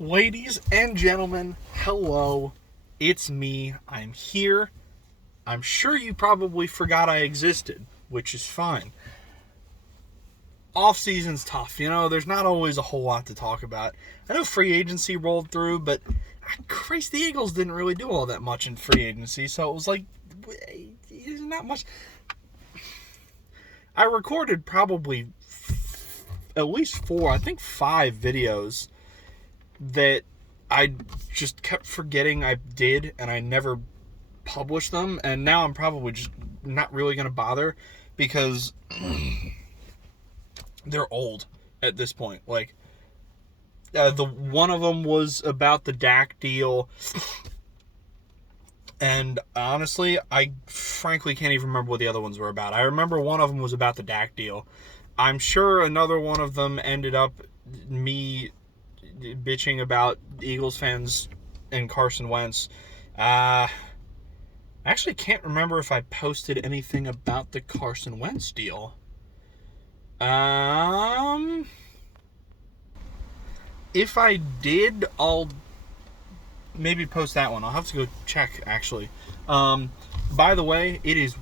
Ladies and gentlemen, hello. It's me. I'm here. I'm sure you probably forgot I existed, which is fine. Off season's tough, there's not always a whole lot to talk about. I know free agency rolled through, but Christ, the Eagles didn't really do all that much in free agency, so it was like, there's not much. I recorded probably at least 5 videos that I just kept forgetting I did, and I never published them, and now I'm probably just not really going to bother because they're old at this point. Like, the one of them was about the Dak deal, and honestly, I frankly can't even remember what the other ones were about. I remember one of them was about the Dak deal. I'm sure another one of them ended up me bitching about Eagles fans and Carson Wentz. I actually can't remember if I posted anything about the Carson Wentz deal. If I did, I'll maybe post that one. I'll have to go check, actually. By the way, it is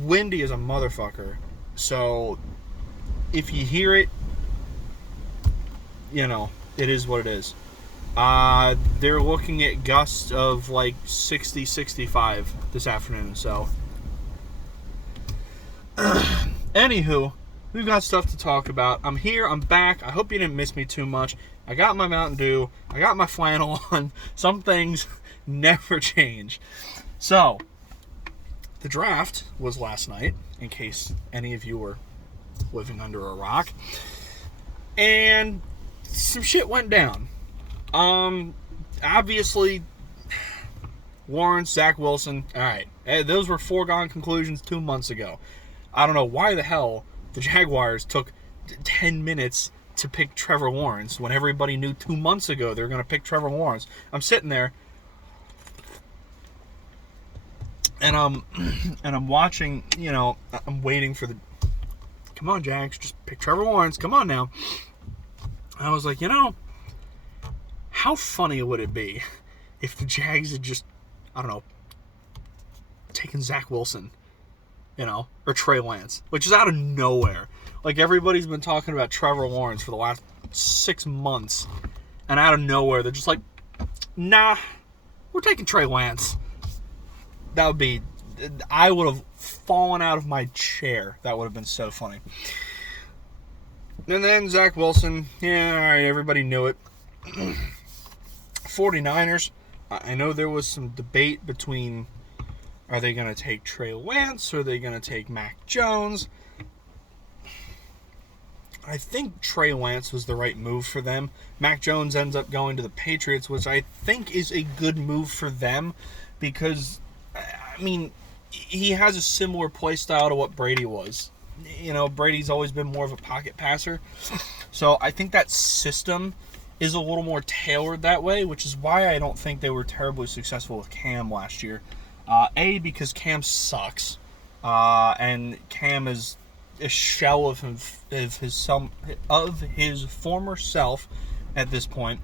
windy as a motherfucker. So, if you hear it, it is what it is. They're looking at gusts of like 60, 65 this afternoon, so. Anywho, we've got stuff to talk about. I'm here, I'm back. I hope you didn't miss me too much. I got my Mountain Dew, I got my flannel on. Some things never change. So, the draft was last night, in case any of you were living under a rock. And some shit went down. Obviously, Lawrence, Zach Wilson, alright. Those were foregone conclusions 2 months ago. I don't know why the hell the Jaguars took 10 minutes to pick Trevor Lawrence when everybody knew 2 months ago they were going to pick Trevor Lawrence. I'm sitting there, and I'm watching, I'm waiting for the, come on, Jags, just pick Trevor Lawrence, come on now. I was like, how funny would it be if the Jags had just, I don't know, taken Zach Wilson, or Trey Lance, which is out of nowhere. Like, everybody's been talking about Trevor Lawrence for the last 6 months, and out of nowhere, they're just like, nah, we're taking Trey Lance. That would be, I would have fallen out of my chair. That would have been so funny. And then Zach Wilson, yeah, all right, everybody knew it. 49ers, I know there was some debate between, are they going to take Trey Lance or are they going to take Mac Jones? I think Trey Lance was the right move for them. Mac Jones ends up going to the Patriots, which I think is a good move for them because, he has a similar play style to what Brady was. Brady's always been more of a pocket passer. So I think that system is a little more tailored that way, which is why I don't think they were terribly successful with Cam last year. Because Cam sucks. And Cam is a shell of his former self at this point.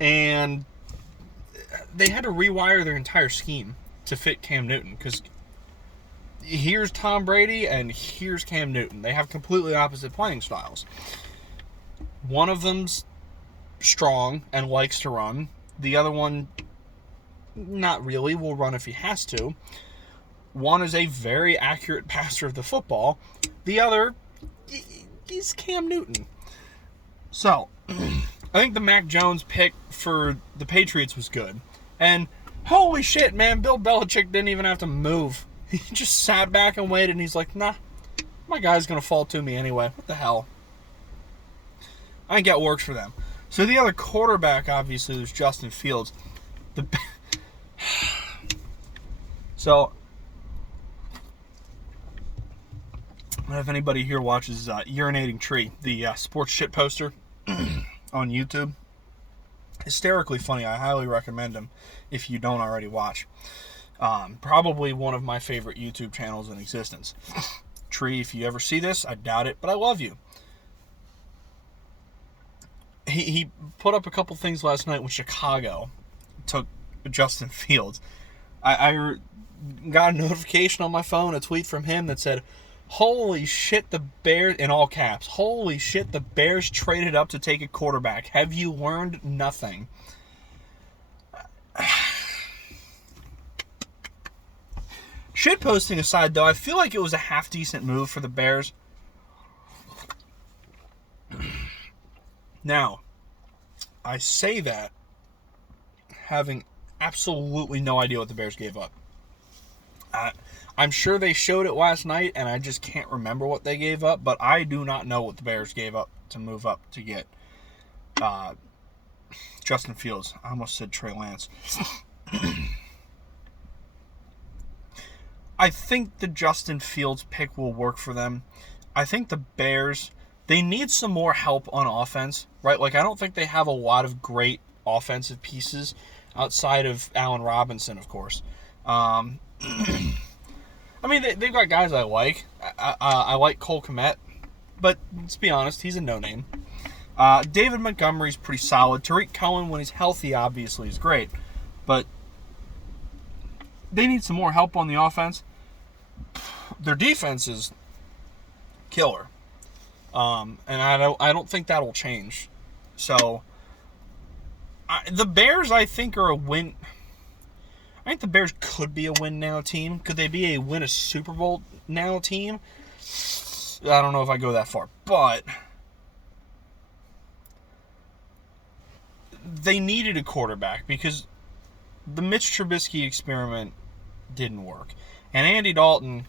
And they had to rewire their entire scheme to fit Cam Newton, because here's Tom Brady and here's Cam Newton. They have completely opposite playing styles. One of them's strong and likes to run. The other one, not really, will run if he has to. One is a very accurate passer of the football. The other is Cam Newton. So, I think the Mac Jones pick for the Patriots was good. And holy shit, man, Bill Belichick didn't even have to move. He just sat back and waited, and he's like, nah, my guy's going to fall to me anyway. What the hell? I think that works for them. So the other quarterback, obviously, was Justin Fields. So, I don't know if anybody here watches Urinating Tree, the sports shit poster on YouTube. Hysterically funny. I highly recommend him if you don't already watch. Probably one of my favorite YouTube channels in existence. Tree, if you ever see this, I doubt it, but I love you. he put up a couple things last night when Chicago took Justin Fields. I got a notification on my phone, a tweet from him that said, "Holy shit, the Bears," in all caps, "Holy shit, the Bears traded up to take a quarterback. Have you learned nothing?" Shitposting aside, though, I feel like it was a half-decent move for the Bears. Now, I say that having absolutely no idea what the Bears gave up. I'm sure they showed it last night, and I just can't remember what they gave up, but I do not know what the Bears gave up to move up to get Justin Fields. I almost said Trey Lance. I think the Justin Fields pick will work for them. I think the Bears, they need some more help on offense, right? Like, I don't think they have a lot of great offensive pieces outside of Allen Robinson, of course. I mean, they've got guys I like. I like Cole Kmet, but let's be honest, he's a no-name. David Montgomery's pretty solid. Tariq Cohen, when he's healthy, obviously is great. But they need some more help on the offense. Their defense is killer. And I don't think that'll change. So, the Bears, I think, are a win. I think the Bears could be a win now team. Could they be a win a Super Bowl now team? I don't know if I go that far. But they needed a quarterback because the Mitch Trubisky experiment didn't work. And Andy Dalton,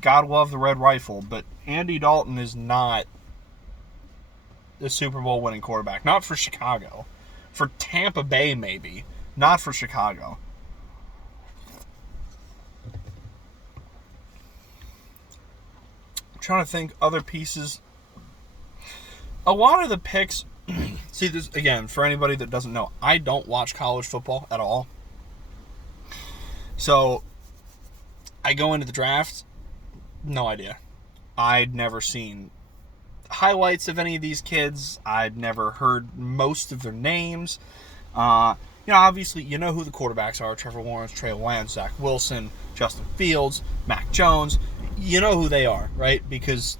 God love the Red Rifle, but Andy Dalton is not a Super Bowl winning quarterback. Not for Chicago. For Tampa Bay, maybe. Not for Chicago. I'm trying to think other pieces. A lot of the picks. See, this again, for anybody that doesn't know, I don't watch college football at all. So, I go into the draft, no idea. I'd never seen highlights of any of these kids. I'd never heard most of their names. Obviously, you know who the quarterbacks are. Trevor Lawrence, Trey Lance, Zach Wilson, Justin Fields, Mac Jones. You know who they are, right? Because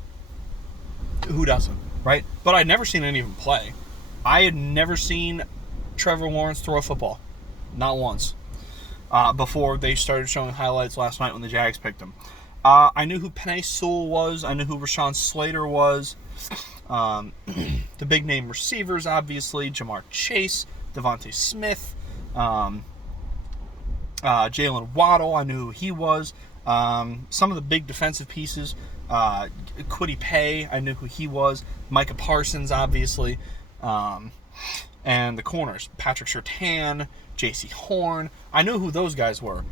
who doesn't, right? But I'd never seen any of them play. I had never seen Trevor Lawrence throw a football. Not once. Before they started showing highlights last night when the Jags picked him. I knew who Penei Sewell was. I knew who Rashawn Slater was. The big name receivers, obviously. Jamar Chase, Devontae Smith, Jalen Waddle. I knew who he was. Some of the big defensive pieces. Kwity Paye, I knew who he was. Micah Parsons, obviously. And the corners. Patrick Surtain, J.C. Horn. I knew who those guys were.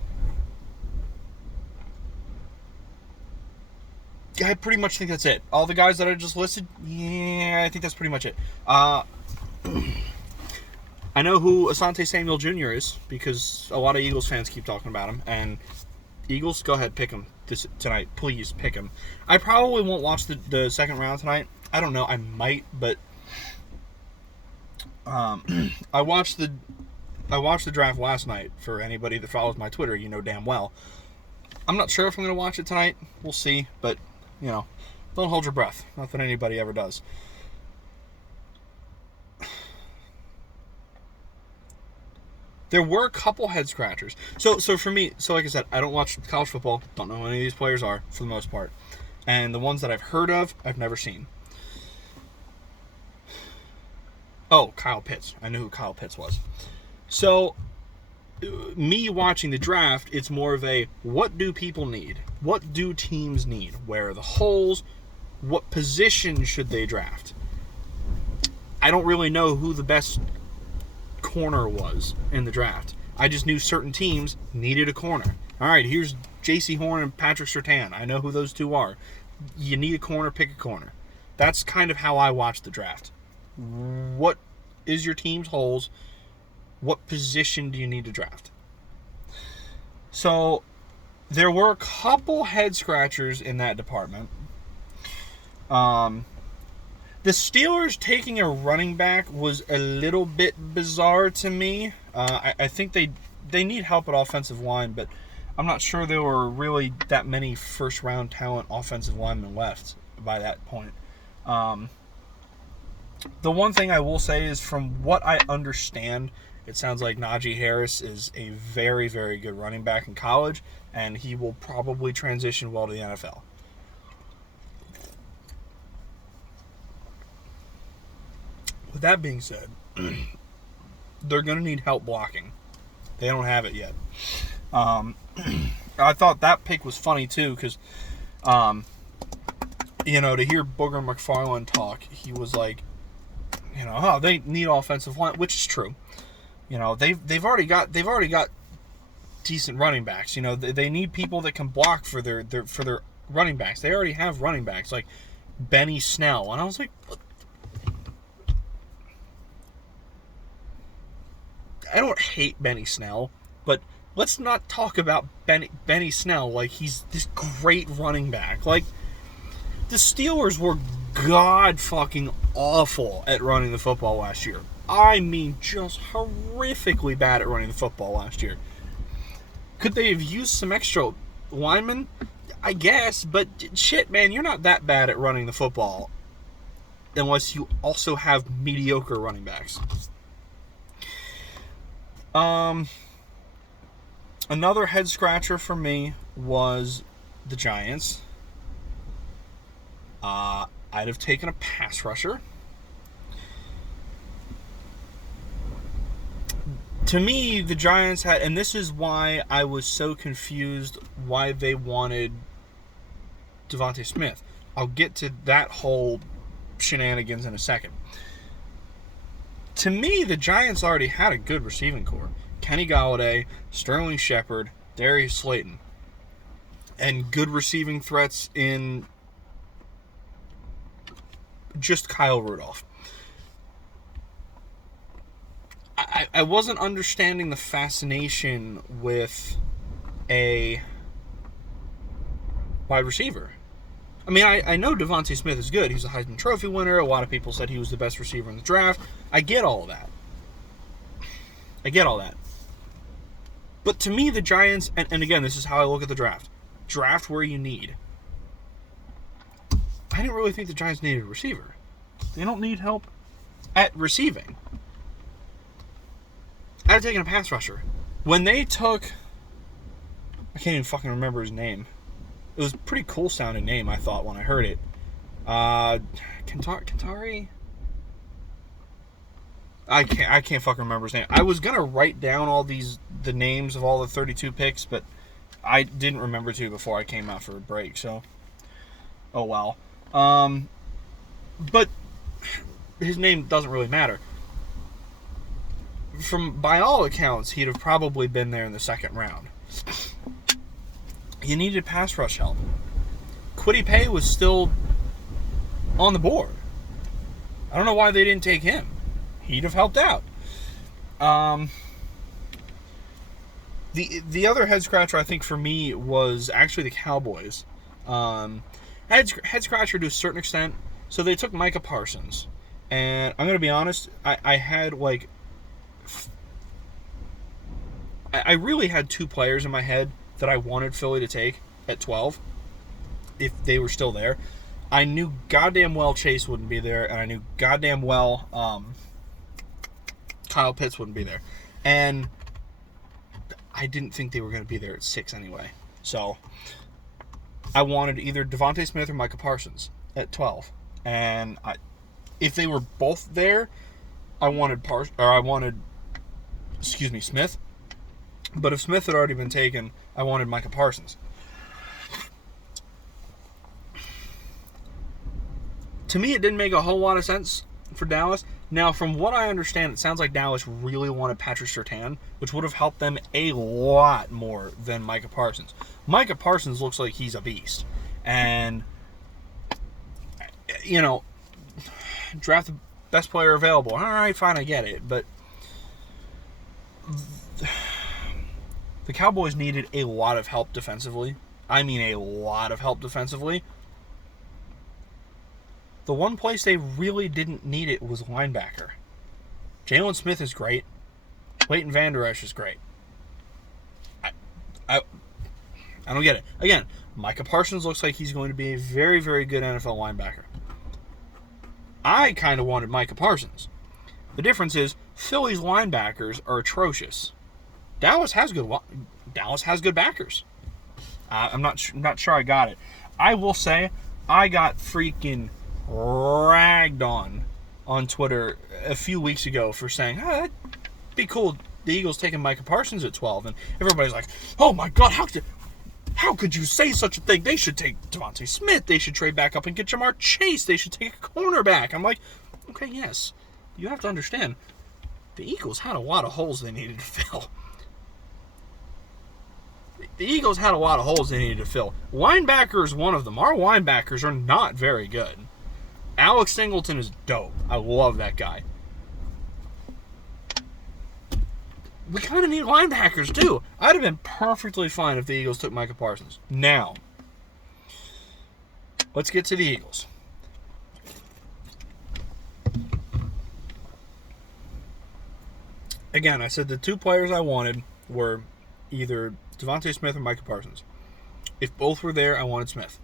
I pretty much think that's it. All the guys that I just listed, yeah, I think that's pretty much it. I know who Asante Samuel Jr. is because a lot of Eagles fans keep talking about him. And Eagles, go ahead, pick him tonight. Please pick him. I probably won't watch the second round tonight. I don't know. I might, but I watched the draft last night. For anybody that follows my Twitter, you know damn well. I'm not sure if I'm going to watch it tonight. We'll see, but don't hold your breath. Not that anybody ever does. There were a couple head scratchers. So for me, like I said, I don't watch college football. Don't know who any of these players are for the most part. And the ones that I've heard of, I've never seen. Oh, Kyle Pitts. I knew who Kyle Pitts was. So, me watching the draft, it's more of a, what do people need? What do teams need? Where are the holes? What position should they draft? I don't really know who the best corner was in the draft. I just knew certain teams needed a corner. All right, here's J.C. Horn and Patrick Surtain. I know who those two are. You need a corner, pick a corner. That's kind of how I watch the draft. What is your team's holes? What position do you need to draft? So, there were a couple head scratchers in that department. The Steelers taking a running back was a little bit bizarre to me. I think they need help at offensive line, but I'm not sure there were really that many first-round talent offensive linemen left by that point. The one thing I will say is, from what I understand, it sounds like Najee Harris is a very, very good running back in college, and he will probably transition well to the NFL. With that being said, they're going to need help blocking. They don't have it yet. I thought that pick was funny, too, because, to hear Booger McFarland talk, he was like, they need offensive line, which is true. They've already got decent running backs. They need people that can block for their running backs. They already have running backs like Benny Snell, and I was like, I don't hate Benny Snell, but let's not talk about Benny Snell like he's this great running back. Like, the Steelers were god fucking awful at running the football last year. I mean, just horrifically bad at running the football last year. Could they have used some extra linemen? I guess, but shit, man, you're not that bad at running the football unless you also have mediocre running backs. Another head scratcher for me was the Giants. I'd have taken a pass rusher. To me, the Giants had, and this is why I was so confused why they wanted Devontae Smith. I'll get to that whole shenanigans in a second. To me, the Giants already had a good receiving core. Kenny Golladay, Sterling Shepard, Darius Slayton. And good receiving threats in just Kyle Rudolph. I wasn't understanding the fascination with a wide receiver. I mean, I know Devontae Smith is good. He's a Heisman Trophy winner. A lot of people said he was the best receiver in the draft. I get all of that. But to me, the Giants, and again, this is how I look at the draft. Draft where you need. I didn't really think the Giants needed a receiver. They don't need help at receiving. I'd have taken a pass rusher. When they took, I can't even fucking remember his name. It was a pretty cool sounding name, I thought, when I heard it. Kentari? I can't fucking remember his name. I was gonna write down the names of all the 32 picks, but I didn't remember to before I came out for a break, so oh well. But his name doesn't really matter. By all accounts, he'd have probably been there in the second round. You needed pass rush help. Kwity Paye was still on the board. I don't know why they didn't take him. He'd have helped out. The other head scratcher, I think, for me was actually the Cowboys. Head scratcher to a certain extent. So they took Micah Parsons. And I'm going to be honest, I had I really had two players in my head that I wanted Philly to take at 12 if they were still there. I knew goddamn well Chase wouldn't be there, and I knew goddamn well Kyle Pitts wouldn't be there. And I didn't think they were going to be there at 6 anyway. So I wanted either Devontae Smith or Micah Parsons at 12. And if they were both there, I wanted Smith. But if Smith had already been taken, I wanted Micah Parsons. To me, it didn't make a whole lot of sense for Dallas. Now, from what I understand, it sounds like Dallas really wanted Patrick Surtain, which would have helped them a lot more than Micah Parsons. Micah Parsons looks like he's a beast. And, draft the best player available. All right, fine, I get it. But the Cowboys needed a lot of help defensively. I mean, a lot of help defensively. The one place they really didn't need it was linebacker. Jalen Smith is great. Leighton Vander Esch is great. I don't get it. Again, Micah Parsons looks like he's going to be a very, very good NFL linebacker. I kind of wanted Micah Parsons. The difference is Philly's linebackers are atrocious. Dallas has good backers. I'm not sure I got it. I will say I got freaking ragged on Twitter a few weeks ago for saying, that'd be cool, the Eagles taking Micah Parsons at 12. And everybody's like, oh my God, how could you say such a thing? They should take Devontae Smith. They should trade back up and get Jamar Chase. They should take a cornerback. I'm like, okay, yes. You have to understand, the Eagles had a lot of holes they needed to fill. The Eagles had a lot of holes they needed to fill. Linebacker is one of them. Our linebackers are not very good. Alex Singleton is dope. I love that guy. We kind of need linebackers, too. I'd have been perfectly fine if the Eagles took Micah Parsons. Now, let's get to the Eagles. Again, I said the two players I wanted were either Devontae Smith or Micah Parsons. If both were there, I wanted Smith.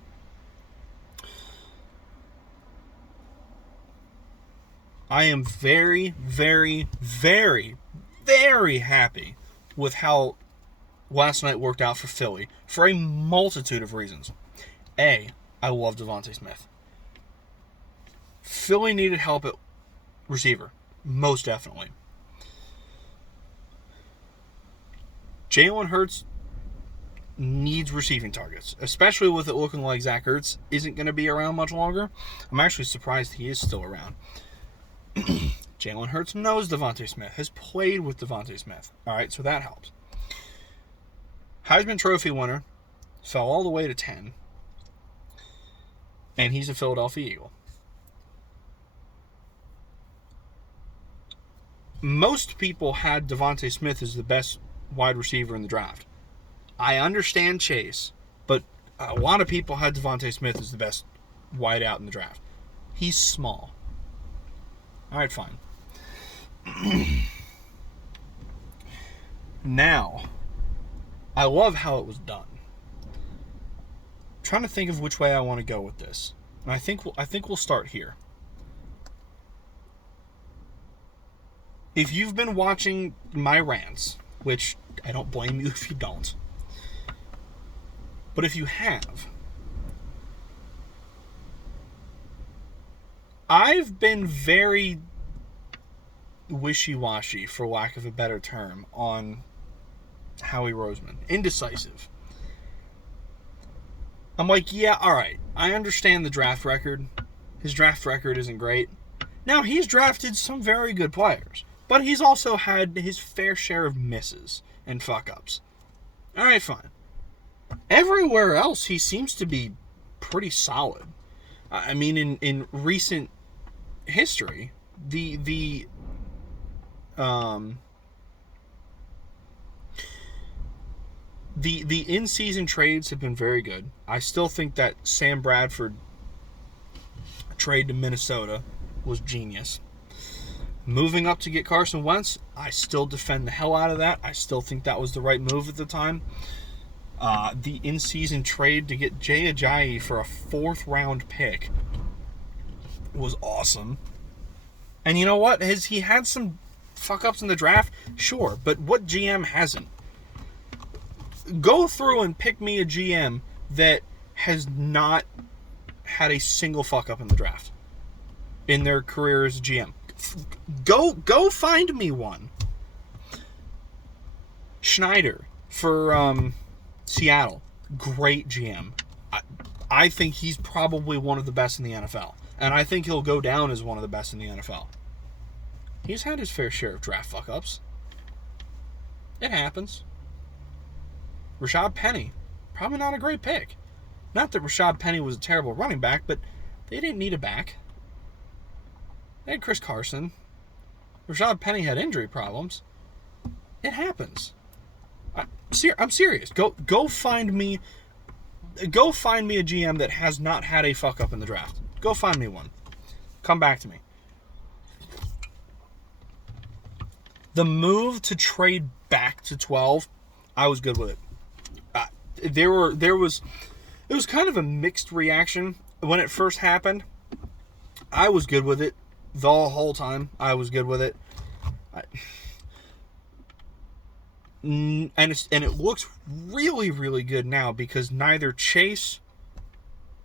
I am very, very, very, very happy with how last night worked out for Philly for a multitude of reasons. A, I love Devontae Smith. Philly needed help at receiver, most definitely. Jalen Hurts needs receiving targets, especially with it looking like Zach Ertz isn't going to be around much longer. I'm actually surprised he is still around. Jalen Hurts knows Devontae Smith, has played with Devontae Smith. All right, so that helps. Heisman Trophy winner, fell all the way to 10, and he's a Philadelphia Eagle. Most people had Devontae Smith as the best wide receiver in the draft. I understand Chase, but a lot of people had Devontae Smith as the best wide out in the draft. He's small. All right, fine. Now, I love how it was done. I'm trying to think of which way I want to go with this, and I think we'll start here. If you've been watching my rants, which I don't blame you if you don't, but if you have, I've been very wishy-washy, for lack of a better term, on Howie Roseman. Indecisive. I'm like, yeah, alright, I understand the draft record. His draft record isn't great. Now, he's drafted some very good players, but he's also had his fair share of misses and fuck-ups. Alright, fine. Everywhere else, he seems to be pretty solid. I mean, in recent history, the in-season trades have been very good. I still think that Sam Bradford trade to Minnesota was genius. Moving up to get Carson Wentz, I still defend the hell out of that. I still think that was the right move at the time. The in-season trade to get Jay Ajayi for a 4th-round pick was awesome. And you know what? Has he had some fuck-ups in the draft? Sure, but what GM hasn't? Go through and pick me a GM that has not had a single fuck-up in the draft in their career as a GM. Go find me one. Schneider for Seattle. Great GM. I think he's probably one of the best in the NFL. And I think he'll go down as one of the best in the NFL. He's had his fair share of draft fuck-ups. It happens. Rashad Penny. Probably not a great pick. Not that Rashad Penny was a terrible running back, but they didn't need a back. They had Chris Carson. Rashad Penny had injury problems. It happens. I'm serious. Go find me a GM that has not had a fuck-up in the draft. Go find me one. Come back to me. The move to trade back to 12, I was good with it. It was kind of a mixed reaction when it first happened. I was good with it the whole time. I was good with it. And it looks really, really good now because neither Chase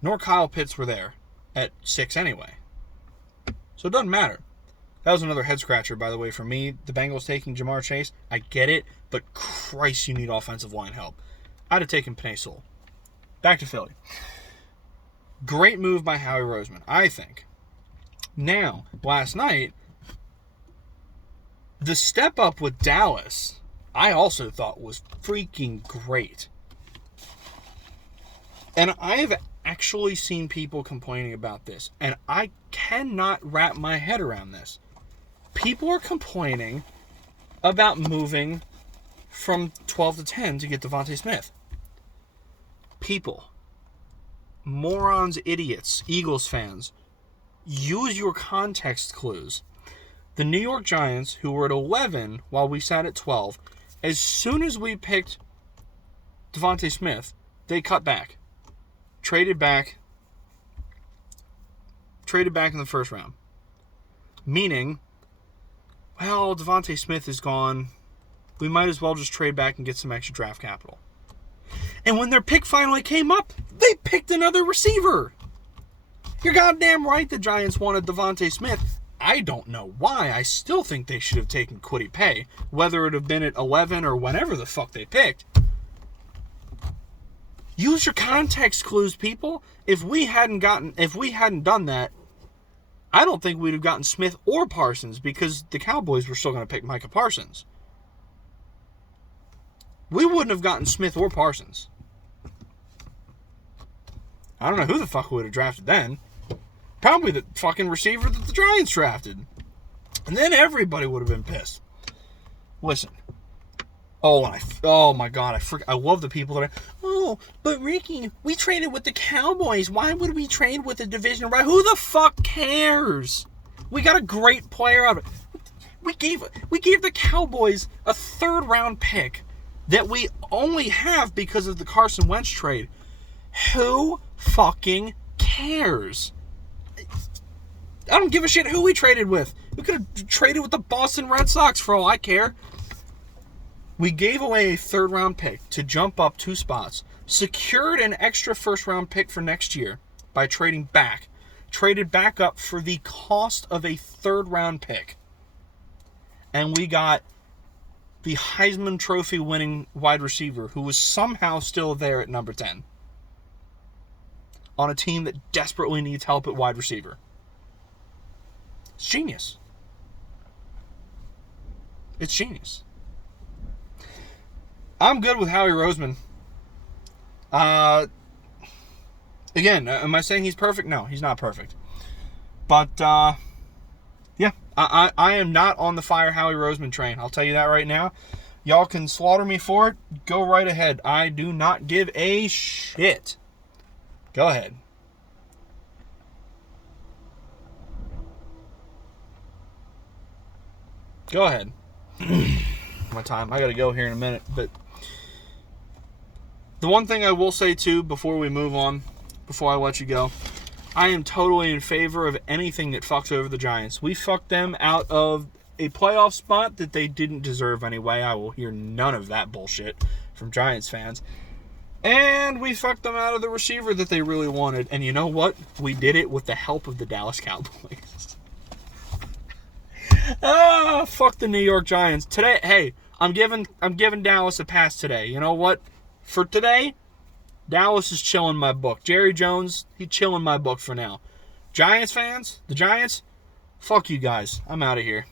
nor Kyle Pitts were there at 6 anyway. So it doesn't matter. That was another head scratcher, by the way, for me. The Bengals taking Jamar Chase, I get it, but Christ, you need offensive line help. I'd have taken Penei Sewell. Back to Philly. Great move by Howie Roseman, I think. Now, last night, the step up with Dallas, I also thought was freaking great. And I have actually seen people complaining about this, and I cannot wrap my head around this. People are complaining about moving from 12 to 10 to get DeVonta Smith. People, morons, idiots, Eagles fans, use your context clues. The New York Giants, who were at 11 while we sat at 12, as soon as we picked DeVonta Smith, they cut back. Traded back in the first round. Meaning, well, DeVonta Smith is gone. We might as well just trade back and get some extra draft capital. And when their pick finally came up, they picked another receiver. You're goddamn right the Giants wanted DeVonta Smith. I don't know why. I still think they should have taken Kwity Paye, whether it have been at 11 or whenever the fuck they picked. Use your context clues, people. If we hadn't done that, I don't think we'd have gotten Smith or Parsons because the Cowboys were still going to pick Micah Parsons. We wouldn't have gotten Smith or Parsons. I don't know who the fuck would have drafted then. Probably the fucking receiver that the Giants drafted. And then everybody would have been pissed. Listen. Oh my God, I love the people that but Ricky, we traded with the Cowboys. Why would we trade with a division rival? Who the fuck cares? We got a great player out of it. We gave the Cowboys a 3rd round pick that we only have because of the Carson Wentz trade. Who fucking cares? I don't give a shit who we traded with. We could have traded with the Boston Red Sox for all I care. We gave away a 3rd round pick to jump up 2 spots, secured an extra 1st round pick for next year by trading back, traded back up for the cost of a 3rd round pick, and we got the Heisman Trophy winning wide receiver who was somehow still there at number 10 on a team that desperately needs help at wide receiver. It's genius. It's genius. I'm good with Howie Roseman. Again, am I saying he's perfect? No, he's not perfect. But, yeah, I am not on the fire Howie Roseman train. I'll tell you that right now. Y'all can slaughter me for it. Go right ahead. I do not give a shit. Go ahead. Go ahead. My time. I gotta go here in a minute, but the one thing I will say, too, before we move on, before I let you go, I am totally in favor of anything that fucks over the Giants. We fucked them out of a playoff spot that they didn't deserve anyway. I will hear none of that bullshit from Giants fans. And we fucked them out of the receiver that they really wanted. And you know what? We did it with the help of the Dallas Cowboys. Fuck the New York Giants. Today, hey, I'm giving Dallas a pass today. You know what? For today, Dallas is chilling my book. Jerry Jones, he's chilling my book for now. Giants fans, the Giants, fuck you guys. I'm out of here.